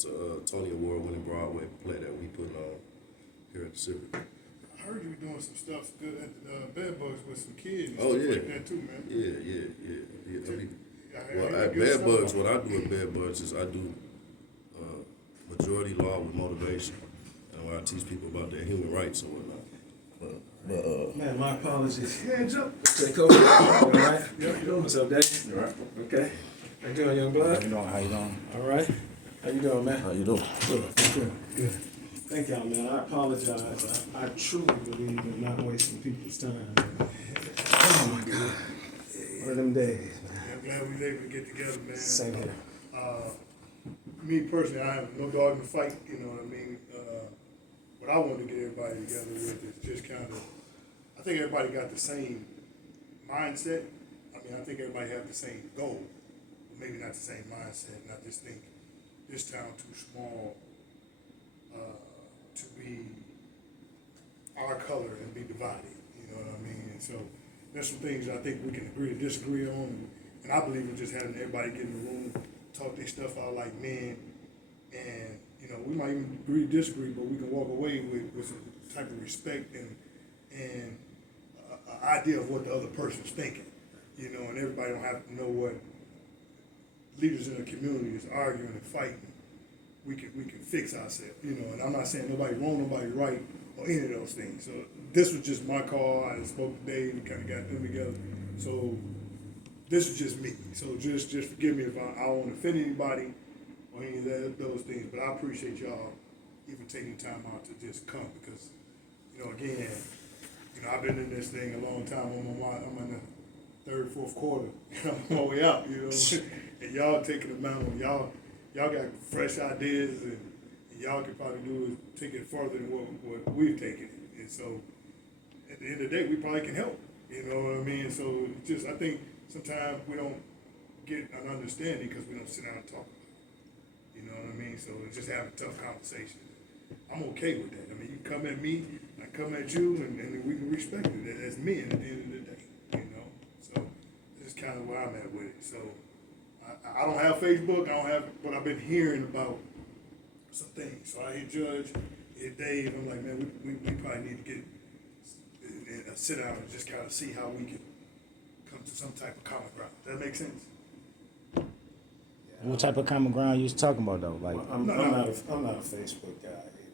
It's a Tony Award-winning Broadway play that we put on here at the Civic. I heard you were doing some stuff good at the Bed Bugs with some kids and Oh, stuff yeah. like that too, man. Yeah. I Well, heard at good Bed stuff Bugs, about what I do at Bed Bugs is I do majority law with motivation. And where I teach people about their human rights and whatnot. Man, my apologies. Hands up. Okay, coach. All right. Yeah, you doing? What's up, Dave? You all right? Okay. How you doing, young blood? How you doing? How you doing? All right. How you doing, man? How you doing? Good. Thank y'all, man. I apologize. I truly believe in not wasting people's time. Oh my God. One of them days, man. I'm glad we were able to get together, man. Same here. Me personally, I have no dog in the fight, you know what I mean? What I want to get everybody together with is just kind of, I think everybody got the same mindset. I mean, I think everybody have the same goal, but maybe not the same mindset. And I just think this town too small to be our color and be divided, you know what I mean? And so there's some things I think we can agree to disagree on. And I believe in just having everybody get in the room, talk their stuff out like men, and you know, we might even agree to disagree, but we can walk away with some type of respect and an idea of what the other person's thinking, you know, and everybody don't have to know what leaders in the community is arguing and fighting. We can fix ourselves, you know, and I'm not saying nobody wrong, nobody right, or any of those things. So this was just my call. I spoke to Dave and kind of got them together. So this is just me. So just forgive me if I don't want to offend anybody or any of those things. But I appreciate y'all even taking time out to just come because, you know, again, you know, I've been in this thing a long time. I'm in the third, fourth quarter. I'm on my way out, you know. And y'all taking the mountain. Y'all got fresh ideas and y'all can probably do is take it further than what we've taken it. And so at the end of the day, we probably can help. You know what I mean? So it's just, I think sometimes we don't get an understanding because we don't sit down and talk about it. You know what I mean? So it's just having a tough conversation. I'm okay with that. I mean, you come at me, I come at you, and we can respect it as men at the end of the day. You know? So this is kind of where I'm at with it. So I don't have Facebook, I don't have, but I've been hearing about some things. So I hear Judge, I hear Dave, I'm like, man, we probably need to get a sit down and just kind of see how we can come to some type of common ground. Does that make sense? What type of common ground you talking about though? Like, I'm not a Facebook guy either.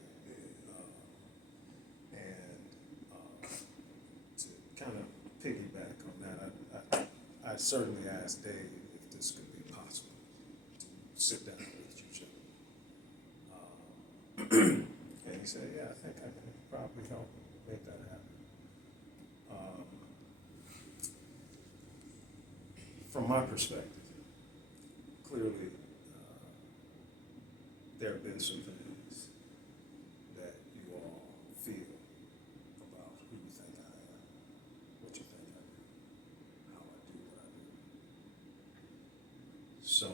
To kind of piggyback on that, I certainly asked Dave if this could be possible to sit down with each other. And he said, yeah, I think I can probably help make that happen. From my perspective, clearly, there have been some things that you all feel about who you think I am, what you think I do, how I do what I do. So,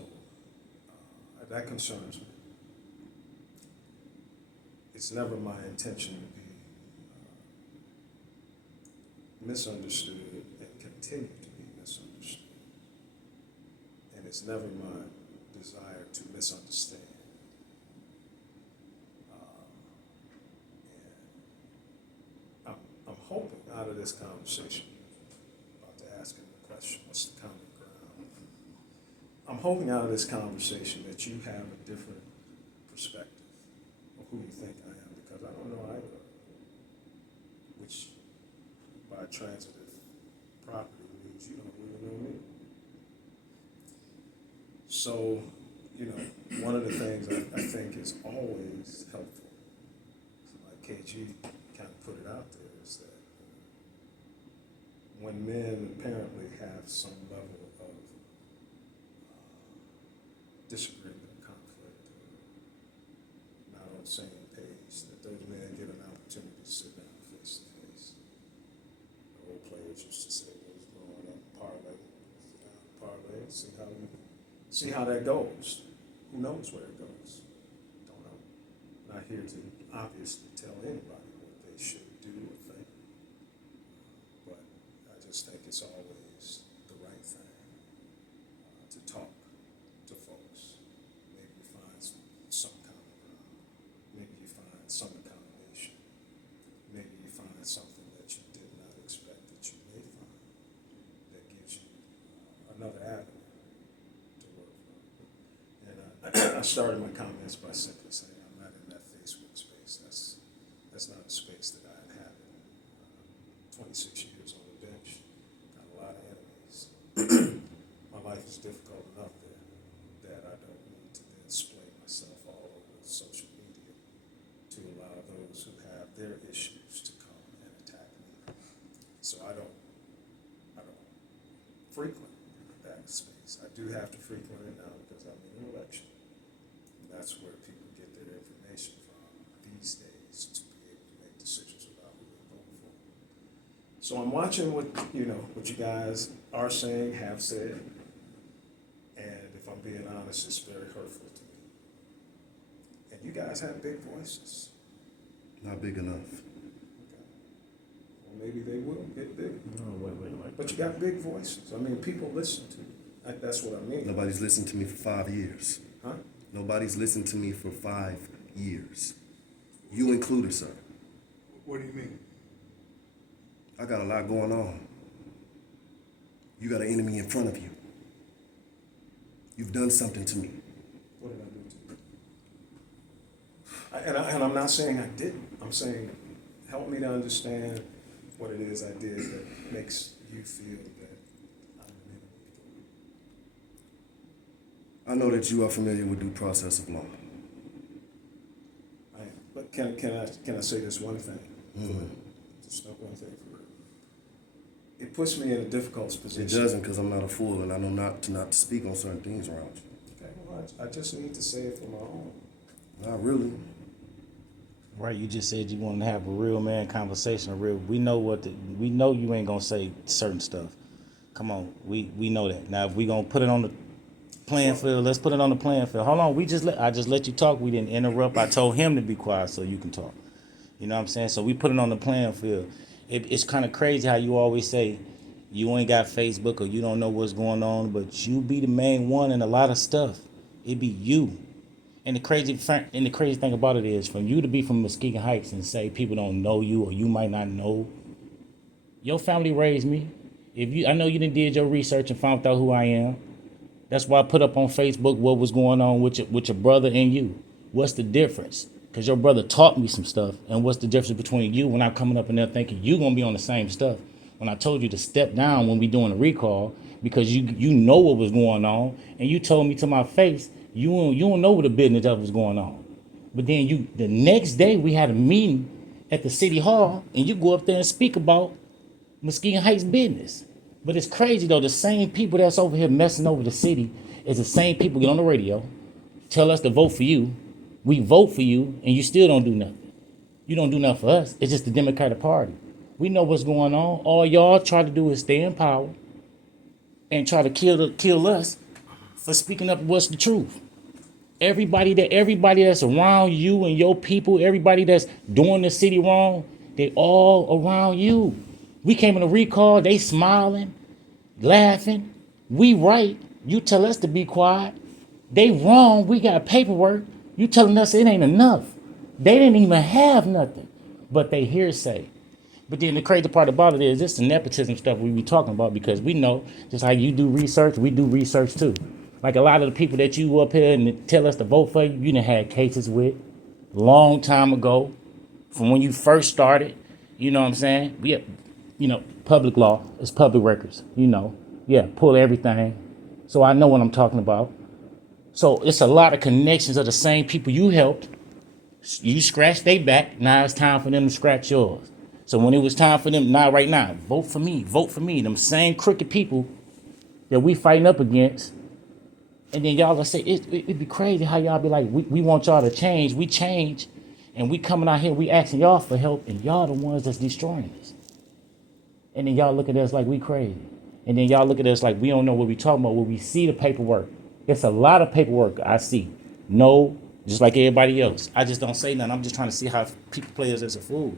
that concerns me. It's never my intention to be misunderstood and continue to be misunderstood. And it's never my desire to misunderstand. And I'm hoping out of this conversation, about to ask him the question, what's the common ground? I'm hoping out of this conversation that you have a different perspective of who you think I am, because I don't know either, which by transitive property means you don't really know me. So, you know, one of the things I think is always helpful, like KG kind of put it out there, is that when men apparently have some level of disagreement, conflict, not on the same page, that those men get an opportunity to sit down face to face. The old players used to say, "What's going on? Parlay, sit down, parlay, see how that goes." Who knows where it goes? Don't know. Not here to obviously tell anybody what they should do or think, but I just think it's always the right thing to talk to folks. Maybe find some kind started my comments by simply saying I'm not in that Facebook space. That's not a space that I inhabit. 26 years on the bench, got a lot of enemies. My life is difficult enough that I don't need to then display myself all over social media to allow those who have their issues to come and attack me. So I don't frequent that space. I do have to frequent it now because I'm in an election. That's where people get their information from these days to be able to make decisions about who they vote for. So I'm watching what you guys are saying, have said, and if I'm being honest, it's very hurtful to me. And you guys have big voices. Not big enough. Okay. Well, maybe they will get big. No, wait. But you got big voices. I mean, people listen to you. That's what I mean. Nobody's listened to me for 5 years. Huh? Nobody's listened to me for 5 years. You included, sir. What do you mean? I got a lot going on. You got an enemy in front of you. You've done something to me. What did I do to you? And I'm not saying I didn't. I'm saying help me to understand what it is I did that makes you feel that I'm an enemy. I know that you are familiar with due process of law. I am. But can I say this one thing? Mm-hmm. Just one thing for real. It puts me in a difficult position. It doesn't, because I'm not a fool and I know not to speak on certain things around you. Okay, well, I just need to say it for my own. Not really. Right, you just said you want to have a real man conversation. We know we know you ain't gonna say certain stuff. Come on, we know that. Now if we gonna put it on the playing field, let's put it on the playing field. Hold on, I just let you talk. We didn't interrupt. I told him to be quiet so you can talk. You know what I'm saying? So we put it on the playing field. It's kind of crazy how you always say you ain't got Facebook or you don't know what's going on, but you be the main one in a lot of stuff. It be you. And the crazy thing about it is, for you to be from Muskegon Heights and say people don't know you or you might not know, your family raised me. I know you done did your research and found out who I am. That's why I put up on Facebook what was going on with your brother and you. What's the difference? Because your brother taught me some stuff. And what's the difference between you when I'm coming up in there thinking you gonna be on the same stuff? When I told you to step down when we doing a recall because you know what was going on, and you told me to my face, you don't know what the business of was going on. But then the next day we had a meeting at the city hall, and you go up there and speak about Muskegon Heights business. But it's crazy though, the same people that's over here messing over the city is the same people get on the radio, tell us to vote for you. We vote for you, and you still don't do nothing. You don't do nothing for us. It's just the Democratic Party. We know what's going on. All y'all try to do is stay in power and try to kill us for speaking up what's the truth. Everybody that's around you and your people, everybody that's doing the city wrong, they all around you. We came in a recall, they smiling, laughing. We right, you tell us to be quiet. They wrong, we got paperwork. You telling us it ain't enough. They didn't even have nothing, but they hearsay. But then the crazy part about it is this the nepotism stuff we be talking about, because we know just how you do research, we do research too. Like a lot of the people that you up here and tell us to vote for you done had cases with long time ago, from when you first started. You know what I'm saying? We have, public law is public records. Pull everything. So I know what I'm talking about. So it's a lot of connections of the same people you helped. You scratched their back. Now it's time for them to scratch yours. So when it was time for them, right now, vote for me. Them same crooked people that we fighting up against. And then y'all gonna say, it'd be crazy how y'all be like, we want y'all to change. We change. And we coming out here, we asking y'all for help. And y'all the ones that's destroying us. And then y'all look at us like we crazy. And then y'all look at us like we don't know what we talking about, when we see the paperwork. It's a lot of paperwork I see. No, just like everybody else. I just don't say nothing. I'm just trying to see how people play us as a fool.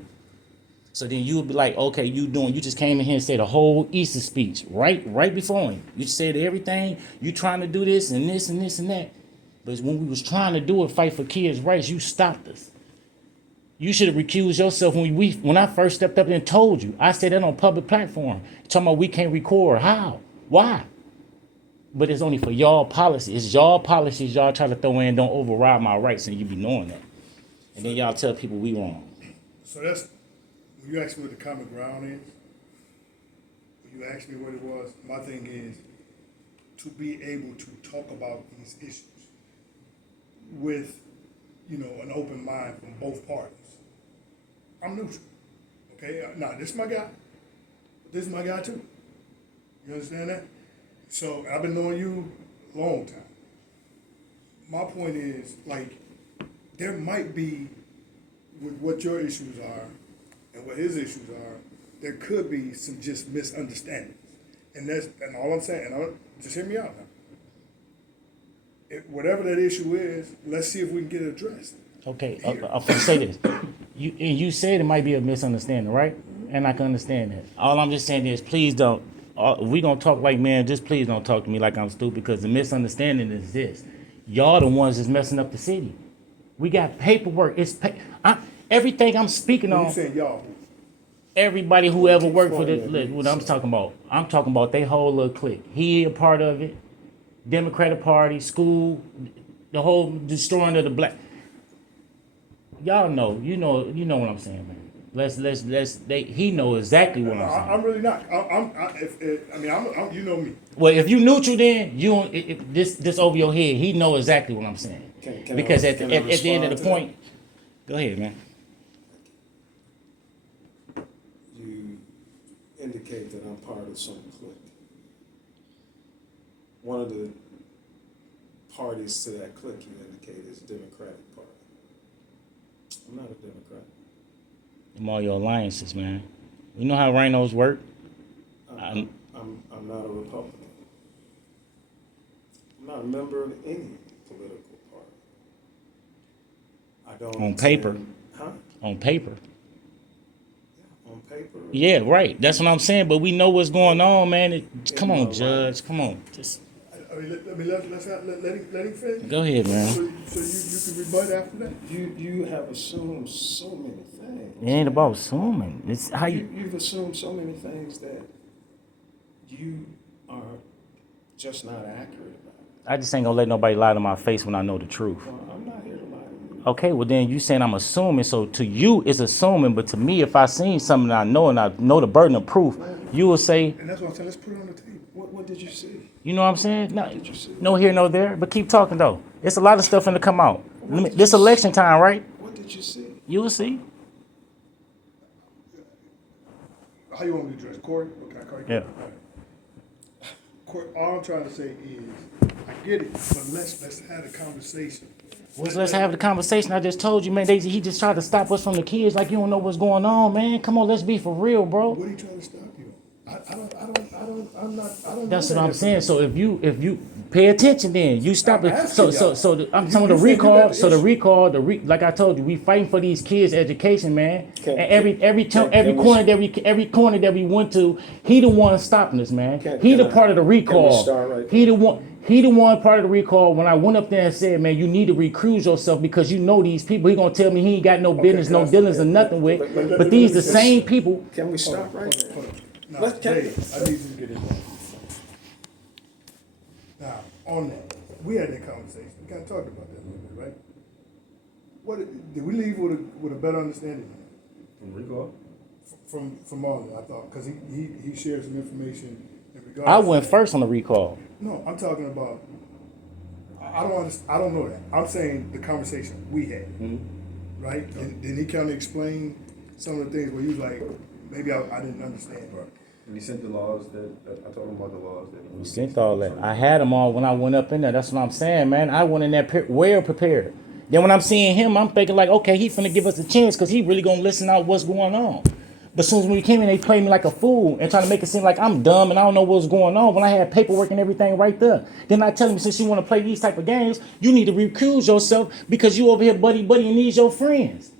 So then you would be like, okay, you just came in here and said a whole Easter speech right before him. You said everything. You trying to do this and this and this and that. But when we was trying to do it, fight for kids' rights, you stopped us. You should have recused yourself when I first stepped up and told you. I said that on a public platform. Talking about we can't record. How? Why? But it's only for y'all policy. It's y'all policies y'all try to throw in, don't override my rights, and you be knowing that. And then y'all tell people we wrong. So that's, when you ask me what the common ground is, when you ask me what it was, my thing is to be able to talk about these issues with, an open mind from both parties. I'm neutral, okay? Now, this is my guy, but this is my guy too. You understand that? So, I've been knowing you a long time. My point is, like, there might be, with what your issues are and what his issues are, there could be some just misunderstandings. And all I'm saying, just hear me out now. Whatever that issue is, let's see if we can get it addressed. Okay, I'm gonna say this. You said it might be a misunderstanding, right? And I can understand that. All I'm just saying is, please don't. If we gonna talk like men, just please don't talk to me like I'm stupid, because the misunderstanding is this: y'all the ones that's messing up the city. We got paperwork. Everything I'm speaking When on. you saying y'all, Everybody who ever worked for what I'm talking about they whole little clique. He a part of it. Democratic Party, school, the whole destroying of the black. Y'all know, you know what I'm saying, man. He know exactly what I'm saying. I'm really not. You know me. Well, if you neutral, then you don't, this over your head. He know exactly what I'm saying. Because at the end of the point, go ahead, man. You indicate that I'm part of some clique. One of the parties to that clique you indicate is the Democratic Party. I'm not a Democrat. Them all your alliances, man. You know how rhinos work? I'm not a Republican. I'm not a member of any political party. I don't. On paper. Huh? On paper. Yeah, on paper. Yeah, right. That's what I'm saying. But we know what's going on, man. Come on, Judge. Come on. Just Let him finish. go ahead, man. So you can rebut after that. You have assumed so many things. It ain't about assuming. It's how You've assumed so many things that you are just not accurate about. I just ain't gonna let nobody lie to my face when I know the truth. Well, I'm not here to lie to you. Okay, well then you saying I'm assuming, so to you it's assuming, but to me, if I seen something that I know and I know the burden of proof, you will say, And that's what I'm saying. Let's put it on the table. What did you see? you know what I'm saying? No, did you see? no here, no there. But keep talking though. It's a lot of stuff finna come out. This election time, right? What did you see? You will see. How you want me to address Corey? Okay, I call you Yeah. Corey. All right. Corey, all I'm trying to say is, I get it, but let's have a conversation. Let's have the conversation. I just told you, man. He just tried to stop us from the kids, like you don't know what's going on, man. Come on, let's be for real, bro. What are you trying to stop you on? I don't. That's know what I'm that saying. So if you pay attention, then you stop I'm it. asking y'all. I'm You- talking you the said you recall. got the So the issue. recall, like I told you, we fighting for these kids' education, man. Can- And every can we- corner that we went to, he the one stopping us, man. Can- He can the I- part of the can we recall. start right He there? the one. He the one part of the recall when I went up there and said, man, you need to recruit yourself because you know these people. He gonna tell me he ain't got no business, no that's dealings, or okay. nothing with. Let- But these the let- same people. Can we stop right there? Hold on. Now, Let's take Dave, I need you to get it right. Now, on that, we had that conversation. We kind of talked about that a little bit, right? Did we leave with a better understanding? From recall? From all that, I thought, because he shared some information in regards. I to went that. first on the recall. No, I'm talking about. I don't know that. I'm saying the conversation we had, right? Did he kind of explain some of the things where you was like, maybe I didn't understand. And he sent the laws I told him about the laws that We sent all that. I had them all when I went up in there. That's what I'm saying, man. I went in there well prepared. Then when I'm seeing him, I'm thinking like, okay, he finna give us a chance because he really gonna listen out what's going on. But as soon as we came in, they played me like a fool and trying to make it seem like I'm dumb and I don't know what's going on when I had paperwork and everything right there. Then I tell him, since you want to play these type of games, you need to recuse yourself because you over here buddy and these your friends.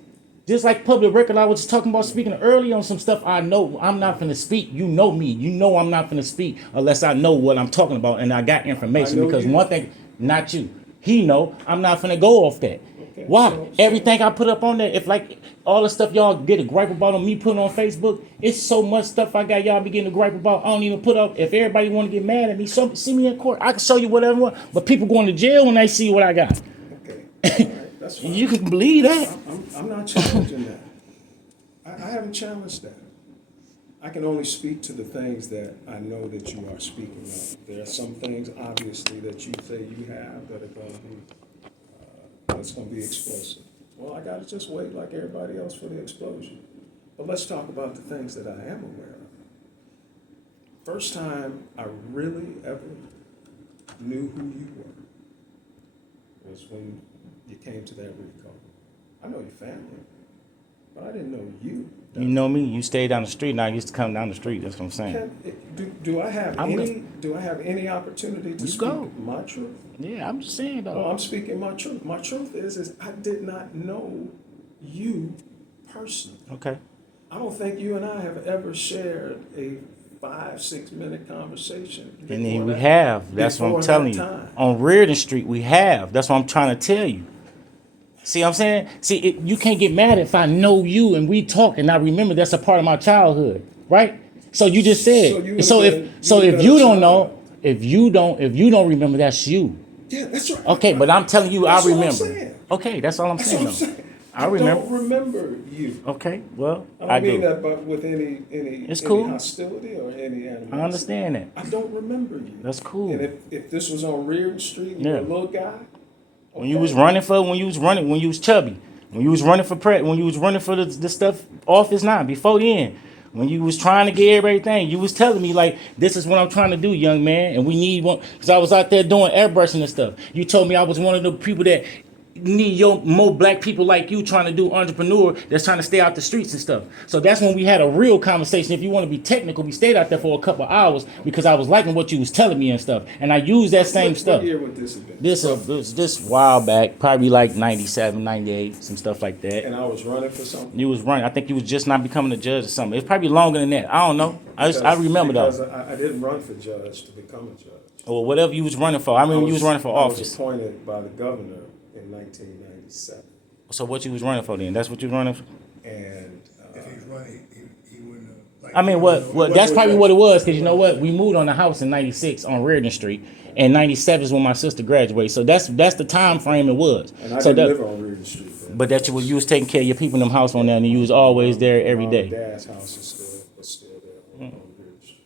Just like public record, I was just talking about speaking earlier on some stuff I know I'm not finna speak. You know me. You know I'm not finna speak unless I know what I'm talking about and I got information. I know Because you. one thing, not you. He know I'm not finna go off that. Okay, Why? so- Everything I put up on there, if like all the stuff y'all get a gripe about on me putting on Facebook, it's so much stuff I got y'all be getting a gripe about. I don't even put up. If everybody want to get mad at me, see me in court. I can show you whatever I want. But people going to jail when they see what I got. Okay, all right, that's fine. You can believe that. I'm not challenging that. I haven't challenged that. I can only speak to the things that I know that you are speaking of. There are some things, obviously, that you say you have that are going to be, that's going to be explosive. Well, I got to just wait like everybody else for the explosion. But let's talk about the things that I am aware of. First time I really ever knew who you were was when you came to that recall. I know your family, but I didn't know you. You know me. You stay down the street. Now I used to come down the street. That's what I'm saying. Do I have I'm any opportunity to You speak go. my truth? Yeah, I'm just saying No, though. I'm speaking my truth. My truth is I did not know you personally. Okay. I don't think you and I have ever shared a 5-6 minute conversation. And then before we that- have. That's what I'm before telling that you. time. On Reardon Street, we have. That's what I'm trying to tell you. See what I'm saying? See, you can't get mad if I know you and we talk and I remember that's a part of my childhood, right? So you just said. So If you don't know, if you don't remember, that's you. Yeah, that's right. Okay, but I'm telling you, I That's what I'm remember. saying. Okay, that's all I'm That's saying. what I'm though. saying. I remember. don't remember you. Okay, well, I I don't mean do. that, but with any It's any cool. hostility or any animosity. I understand that. I don't remember you. That's cool. And if this was on Reardon Street, you were a Yeah. little guy. When you was running, when you was chubby, when you was running for when you was running for the stuff office now, before then, when you was trying to get everything, you was telling me like, this is what I'm trying to do, young man, and we need one, because I was out there doing airbrushing and stuff. You told me I was one of the people that need more black people like you trying to do entrepreneur that's trying to stay out the streets and stuff. So that's when we had a real conversation. If you want to be technical, we stayed out there for a couple hours because I was liking what you was telling me and stuff, and I used that same What stuff. year would this have been? This while back, probably like 97, 98, some stuff like that. And I was running for something. You was running. I think you was just not becoming a judge or something. It's probably longer than that. I don't know. I remember because though. I didn't run for judge to become a judge. Or whatever you was running for. I remember you was running for I was office. appointed by the governor in 1997. So what you was running for then? That's what you was running for? And If he's running, he wouldn't have. Like, I mean, what? That's probably what it was, because you know what? We moved on the house in 96 on Reardon Street, and 97 is when my sister graduated. So that's the time frame it was. and I So didn't that, live on Reardon Street. Then. but that you was taking care of your people in them house on there, and you was always there every Mom day. and Dad's house was still there on Reardon Street.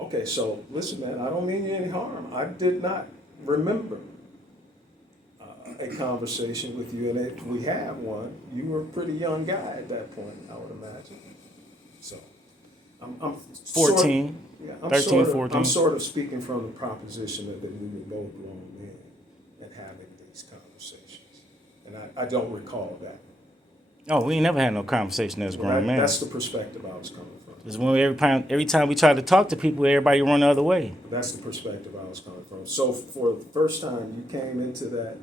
Okay, so listen, man. I don't mean you any harm. I did not remember a conversation with you, and if we have one, you were a pretty young guy at that point, I would imagine. So, I'm 14, 13, 14. I'm sort of speaking from the proposition that we were both grown men and having these conversations, and I don't recall that. Oh, we ain't never had no conversation as grown man. That's the perspective I was coming from. Because when every time we try to talk to people, everybody run the other way. That's the perspective I was coming from. So for the first time, you came into that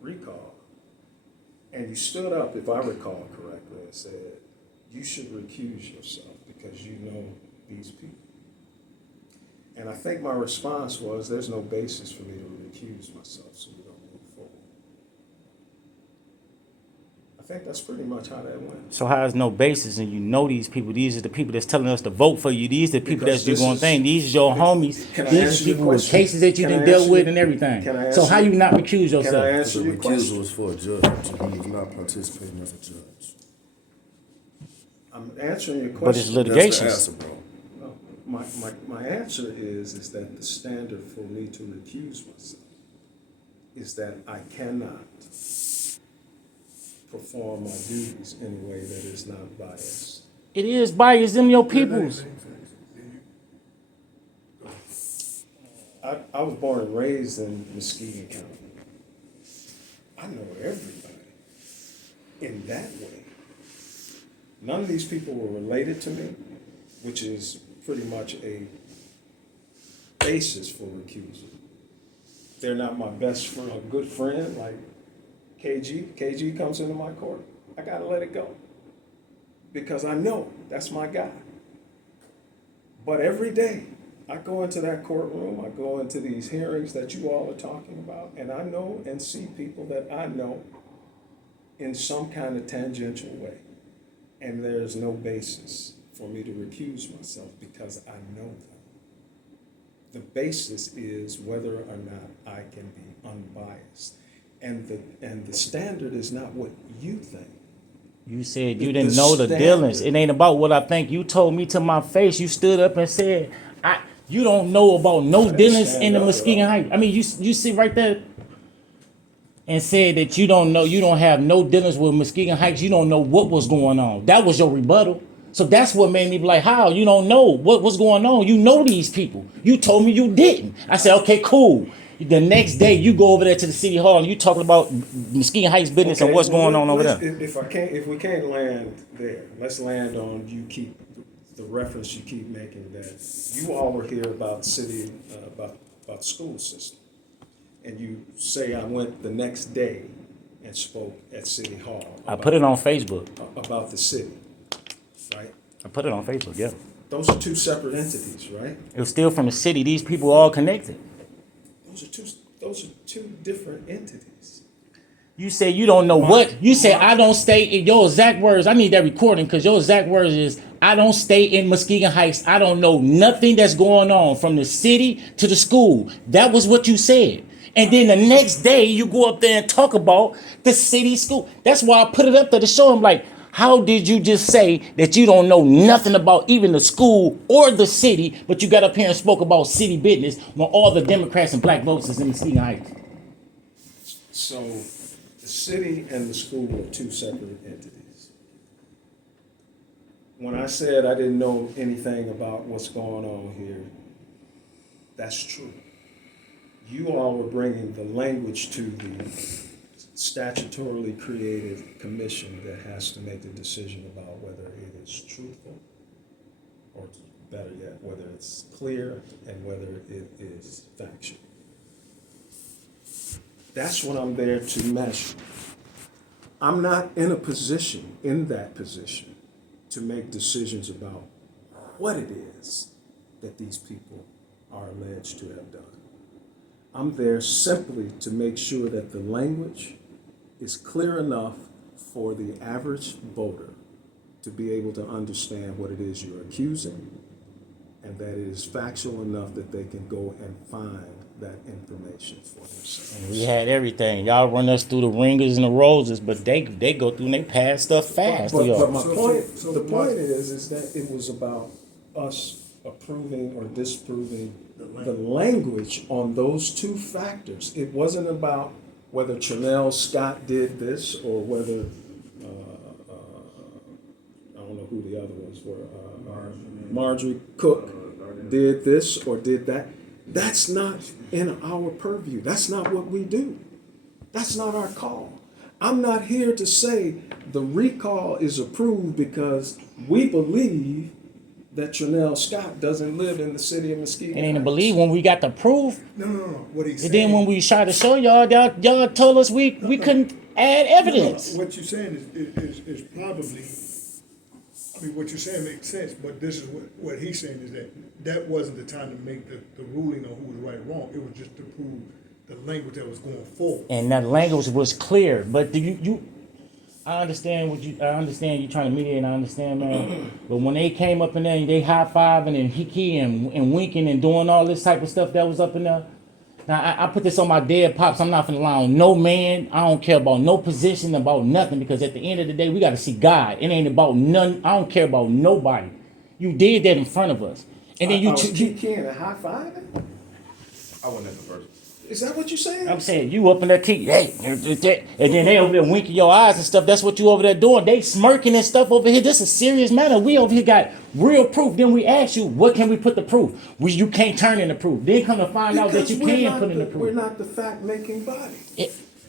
recall, and you stood up, if I recall correctly, and said, you should recuse yourself because you know these people. And I think my response was, there's no basis for me to recuse myself, so we don't move forward. I think that's pretty much how that went. So how is no basis, and you know these people? These are the people that's telling us to vote for you. These are the people Because that's doing this things. These are your homies. Can I These answer are your people with question? cases that you Can I done dealt answer with your- and everything. Can I So answer how you your- not recuse Can I yourself? answer The your recusal question? was for a judge. He was not participating as a judge. I'm answering your question. But it's That's the litigation. answer, bro. No, my answer is that the standard for me to recuse myself is that I cannot perform my duties in a way that is not biased. It is biased, them your peoples. I was born and raised in Muskegon County. I know everybody in that way. None of these people were related to me, which is pretty much a basis for recusal. They're not my best friend, a good friend like KG. KG comes into my court. I gotta let it go because I know that's my guy. But every day I go into that courtroom, I go into these hearings that you all are talking about, and I know and see people that I know in some kind of tangential way. And there's no basis for me to recuse myself because I know them. The basis is whether or not I can be unbiased. And the standard is not what you think. You said you The didn't know the standard. dealings. It ain't about what I think. You told me to my face. You stood up and said, you don't know about no didn't dealings stand in the up at Muskegon all. Heights. I mean, you see right there and said that you don't know, you don't have no dealings with Muskegon Heights. You don't know what was going on. That was your rebuttal. So that's what made me be like, how? You don't know what's going on. You know these people. You told me you didn't. I said, okay, cool. The next day you go over there to the city hall and you talking about Muskegon Heights business and what's going on over there. If we can't land there, let's land on the reference you keep making that you all were here about city, about the school system. And you say I went the next day and spoke at City Hall. I put it on Facebook. About the city, right? I put it on Facebook, yeah. Those are two separate entities, right? It was still from the city. These people all connected. Those are two different entities. You say you don't know what. You say I don't stay in your exact words. I need that recording because your exact words is I don't stay in Muskegon Heights. I don't know nothing that's going on from the city to the school. That was what you said. And then the next day you go up there and talk about the city school. That's why I put it up there to show him like, how did you just say that you don't know nothing about even the school or the city, but you got up here and spoke about city business when all the Democrats and black votes is in Muskegon Heights? So the city and the school are two separate entities. When I said I didn't know anything about what's going on here, that's true. You all were bringing the language to the statutorily created commission that has to make the decision about whether it is truthful, or better yet, whether it's clear and whether it is factual. That's what I'm there to measure. I'm not in that position, to make decisions about what it is that these people are alleged to have done. I'm there simply to make sure that the language is clear enough for the average voter to be able to understand what it is you're accusing, and that it is factual enough that they can go and find that information for themselves. We had everything. Y'all run us through the ringers and the roses, but they go through and they pass stuff fast. But y'all. my point, the point is that it was about us approving or disproving the language on those two factors. It wasn't about whether Chanel Scott did this or whether, I don't know who the other ones were, Marjorie Cook did this or did that. That's not in our purview. That's not what we do. That's not our call. I'm not here to say the recall is approved because we believe that Chanel Scott doesn't live in the city of Muskegon. And ain't believe when we got the proof. No. What he's And saying. then when we tried to show y'all told us we couldn't add evidence. What you're saying is probably. I mean, what you're saying makes sense, but this is what he's saying is that wasn't the time to make the ruling on who was right or wrong. It was just to prove the language that was going forward. And that language was clear. But I understand I understand you trying to mediate, and I understand, man. But when they came up in there and they high-fiving and hickey and winking and doing all this type of stuff that was up in there. Now, I put this on my dead pops. I'm not finna lie on no man. I don't care about no position, about nothing, because at the end of the day, we got to see God. It ain't about none. I don't care about nobody. You did that in front of us. And then I was kicking and high-fiving? I wasn't at the first. Is that what you're saying? I'm saying you up in that key, hey, and then they over there winking your eyes and stuff. That's what you over there doing. They smirking and stuff over here. This is a serious matter. We over here got real proof. Then we ask you, what can we put the proof? You can't turn in the proof. Then come to find out that you can put in the proof. We're not the fact-making body.